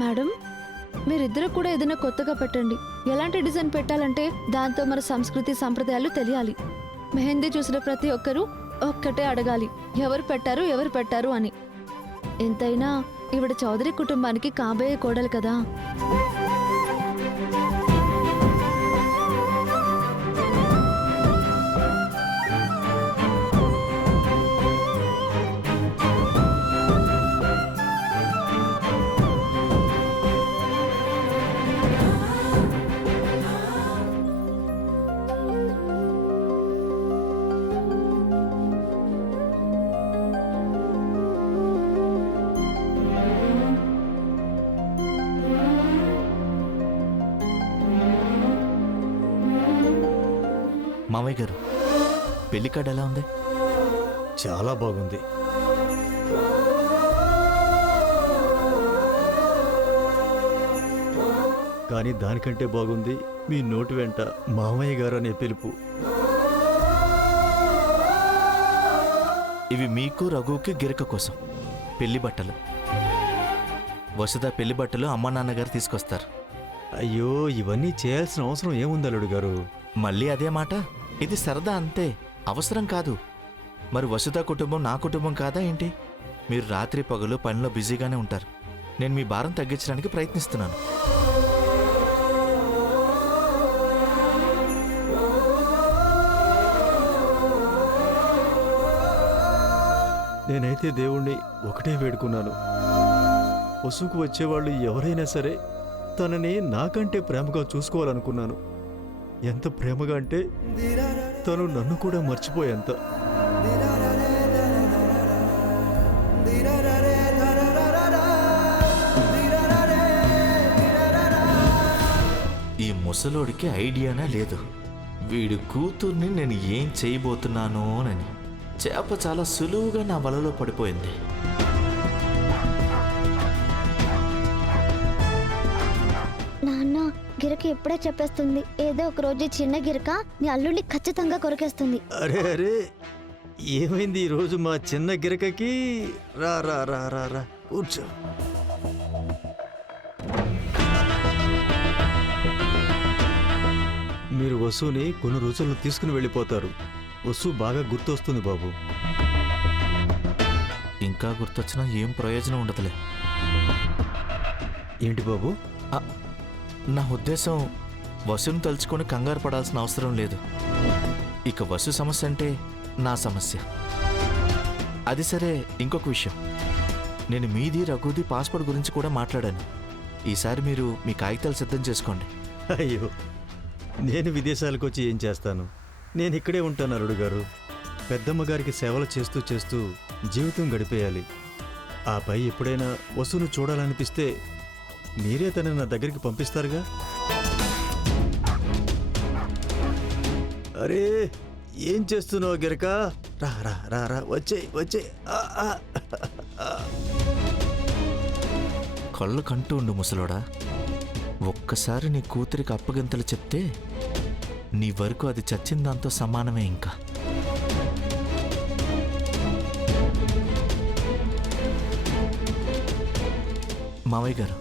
Madam, మీరిద్దరు కూడా ఏదైనా కొత్తగా పెట్టండి. ఎలాంటి డిజైన్ పెట్టాలంటే దాంతో మన సంస్కృతి సంప్రదాయాలు తెలియాలి. మెహందీ చూసిన ప్రతి ఒక్కరూ ఒక్కటే అడగాలి, ఎవరు పెట్టారు అని. ఎంతైనా ఈవిడ చౌదరి కుటుంబానికి కాబోయే కోడలు కదా. మామయ్య గారు, పెళ్లి కార్డు ఎలా ఉంది? చాలా బాగుంది. కానీ దానికంటే బాగుంది మీ నోటి వెంట మామయ్య గారు అనే పిలుపు. ఇవి మీకు, రఘుకి, గిరక కోసం పెళ్లి బట్టలు. వసుధ పెళ్లి బట్టలు అమ్మా నాన్నగారు తీసుకొస్తారు. అయ్యో, ఇవన్నీ చేయాల్సిన అవసరం ఏముంది అల్లుడు గారు? మళ్ళీ అదే మాట. ఇది సరదా అంతే, అవసరం కాదు. మరి వసుధ కుటుంబం నా కుటుంబం కాదా ఏంటి? మీరు రాత్రి పగలు పనిలో బిజీగానే ఉంటారు. నేను మీ భారం తగ్గించడానికి ప్రయత్నిస్తున్నాను. నేనైతే దేవుణ్ణి ఒకటే వేడుకున్నాను, వసుకు వచ్చేవాళ్ళు ఎవరైనా సరే తనని నాకంటే ప్రేమగా చూసుకోవాలనుకున్నాను. ఎంత ప్రేమగా అంటే తను నన్ను కూడా మర్చిపోయేంత. ఈ ముసలోడికి ఐడియానే లేదు. వీడి కూతుర్ని నేను ఏం చేయబోతున్నానోనని. చేప చాలా సులువుగా నా వలలో పడిపోయింది. నాన్న, గిరక ఎప్పుడే చెప్పేస్తుంది. ఏదో ఒక రోజు చిన్న గిరక నీ అల్లుడిని ఖచ్చితంగా కొరికేస్తుంది. అరే అరే, ఏమైంది ఈరోజు మా చిన్న గిరకకి? రా రా రా రా రా, కూర్చో. మీరు వసుని కొన్ని రోజుల్లో తీసుకుని వెళ్ళిపోతారు. వసు బాగా గుర్తొస్తుంది బాబు. ఇంకా గుర్తొచ్చినా ఏం ప్రయోజనం ఉండదులే. ఏంటి బాబు? నా ఉద్దేశం, వసును తలుచుకొని కంగారు పడాల్సిన అవసరం లేదు. ఇక వసు సమస్య అంటే నా సమస్య. అది సరే, ఇంకొక విషయం. నేను మీది, రఘుది పాస్పోర్ట్ గురించి కూడా మాట్లాడాను. ఈసారి మీరు మీ కాగితాలు సిద్ధం చేసుకోండి. అయ్యో, నేను విదేశాలకు వచ్చి ఏం చేస్తాను? నేను ఇక్కడే ఉంటాను అల్లుడు గారు. పెద్దమ్మ గారికి సేవలు చేస్తూ చేస్తూ జీవితం గడిపేయాలి. ఆపై ఎప్పుడైనా వసును చూడాలనిపిస్తే మీరే తనని నా దగ్గరికి పంపిస్తారుగా. అరే, ఏం చేస్తున్నావు గిరక? రా రా రా రా, వచ్చే వచ్చే. కళ్ళు కంటూ ఉండు ముసలోడా. ఒక్కసారి నీ కూతురికి అప్పగింతలు చెప్తే నీ వరకు అది చచ్చిన దాంతో సమానమే. ఇంకా మావయ్య గారు,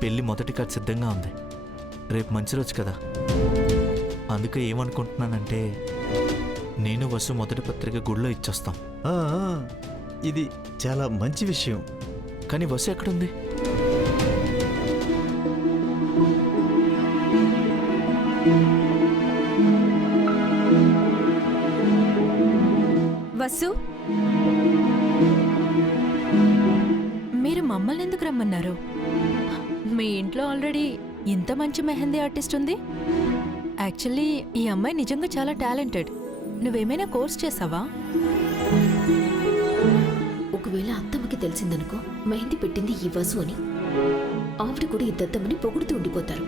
పెళ్లి మొదటి కార్డు సిద్ధంగా ఉంది. రేపు మంచి రోజు కదా. అందుకే ఏమనుకుంటున్నానంటే, నేను వసు మొదటి పత్రిక గుడిలో ఇచ్చొస్తాం. ఇది చాలా మంచి విషయం. కానీ వసు ఎక్కడుంది? వసు, మీరు మమ్మల్ని ఎందుకు రమ్మన్నారు? మీ ఇంట్లో ఆల్రెడీ ఇంత మంచి మెహందీ ఆర్టిస్ట్ ఉంది. యాక్చువల్లీ ఈ అమ్మాయి నిజంగా చాలా టాలెంటెడ్. నువ్వేమైనా కోర్స్ చేసావా? ఒకవేళ అత్తమ్మకి తెలిసిందనుకో, మెహందీ పెట్టింది ఈ వసు అని, ఆవిడ కూడా ఈ దత్తమ్మని పొగుడుతూ ఉండిపోతారు.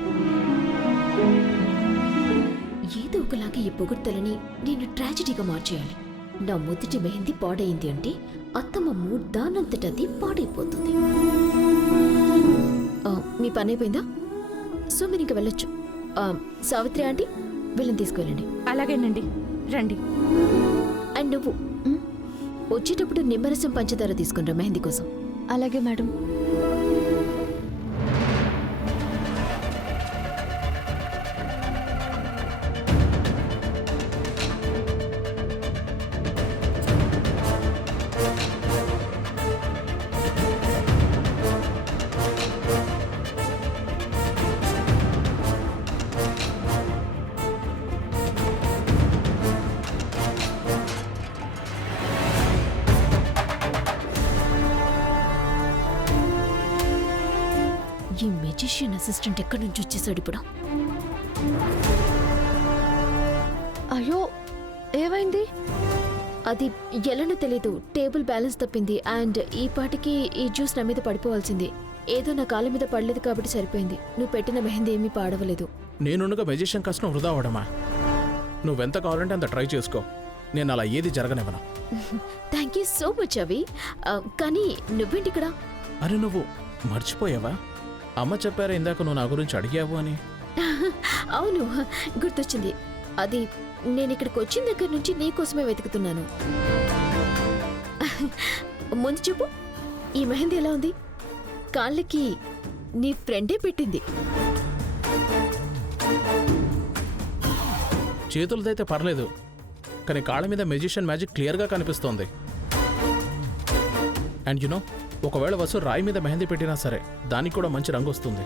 ఏదో ఒకలాగా ఈ పొగుడ్తలని నేను ట్రాజడీగా మార్చేయాలి. నా మొదటి మెహందీ పాడైంది అంటే అత్తమ్మ మూడ్ దానంతటది పాడైపోతుంది. మీ పని అయిపోయిందా? సో మీరు ఇంకా వెళ్ళొచ్చు. సావిత్రి ఆంటీ, వీళ్ళని తీసుకువెళ్ళండి. అలాగేనండి, రండి. అండ్ నువ్వు వచ్చేటప్పుడు నిమ్మరసం పంచదార తీసుకునిరా మెహందీ కోసం. అలాగే మేడం. ఈ మెజిషియన్ అసిస్టెంట్ ఎక్కడి నుంచి వచ్చేసాడు ఇప్పుడు? అయ్యో ఏమైంది? అది ఎలానో తెలీదు, టేబుల్ బ్యాలెన్స్ తప్పింది అండ్ ఈ పాటికి ఈ జ్యూస్ నా మీద పడిపోవాల్సింది. ఏదో నా కాళ్ళ మీద పడలేదు కాబట్టి సరిపోయింది. నువ్వు పెట్టిన మెహందీ ఏమీ పాడవలేదు. నేనుండగా మెజిషియన్ కష్టం వృధా అవడమా? నువ్వెంత కావాలంటే అంత ట్రై చేసుకో, నేను అలా ఏది జరగనివ్వను. థ్యాంక్ యూ సో మచ్ అవి. కానీ నువ్వేంటి ఇక్కడ? అరే నువ్వు మర్చిపోయావా? అమ్మ చెప్పారా ఇందాక నువ్వు నా గురించి అడిగావు అని? అవును, గుర్తొచ్చింది. అది నేను ఇక్కడికి వచ్చిన దగ్గర నుంచి నీకోసమే వెతుకుతున్నాను. ముందు చెప్పు, ఈ మెహందీ ఎలా ఉంది? కాళ్ళకి నీ ఫ్రెండే పెట్టింది. చేతులదైతే పర్లేదు, కానీ కాళ్ళ మీద మెజిషియన్ మ్యాజిక్ క్లియర్గా కనిపిస్తోంది. అండ్ యునో, ఒకవేళ వసు రాయి మీద మెహందీ పెట్టినా సరే దానికి కూడా మంచి రంగు వస్తుంది.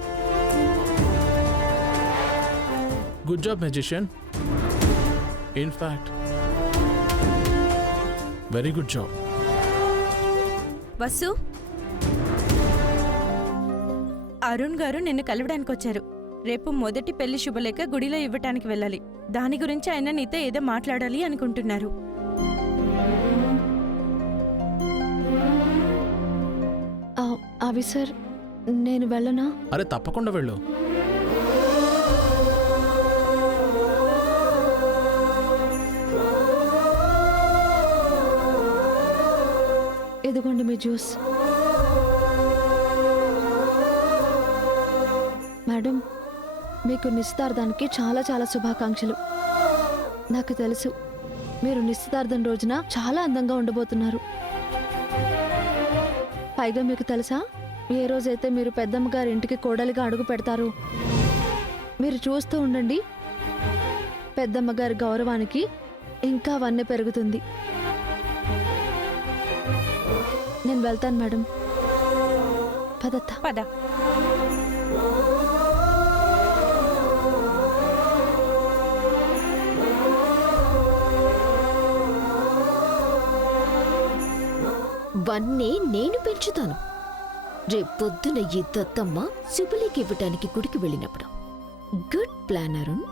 Good job magician. In fact very good job. Vasu, Arun గారు నిన్ను కలవడానికి వచ్చారు. రేపు మొదటి పెళ్లి శుభలేఖ గుడిలో ఇవ్వటానికి వెళ్ళాలి. దాని గురించి ఆయన నీతో ఏదో మాట్లాడాలి అనుకుంటున్నారు. అవి సార్, నేను వెళ్ళనా? అరే తప్పకుండా వెళ్ళు. ఇదిగోండి మీ జ్యూస్. మేడం, మీకు నిశ్చితార్థానికి చాలా చాలా శుభాకాంక్షలు. నాకు తెలుసు మీరు నిశ్చితార్థం రోజున చాలా అందంగా ఉండబోతున్నారు. పైగా మీకు తెలుసా, ఏ రోజైతే మీరు పెద్దమ్మ గారి ఇంటికి కోడలిగా అడుగు పెడతారో, మీరు చూస్తూ ఉండండి, పెద్దమ్మ గారి గౌరవానికి ఇంకా వన్నె పెరుగుతుంది. నేను వెళ్తాను మేడం. పదత్తా. పద. వన్నే నేను పెంచుతాను. రేపొద్దున ఈ దత్తమ్మ శుభలేఖ ఇవ్వటానికి గుడికి వెళ్ళినప్పుడు. Good plan Arun.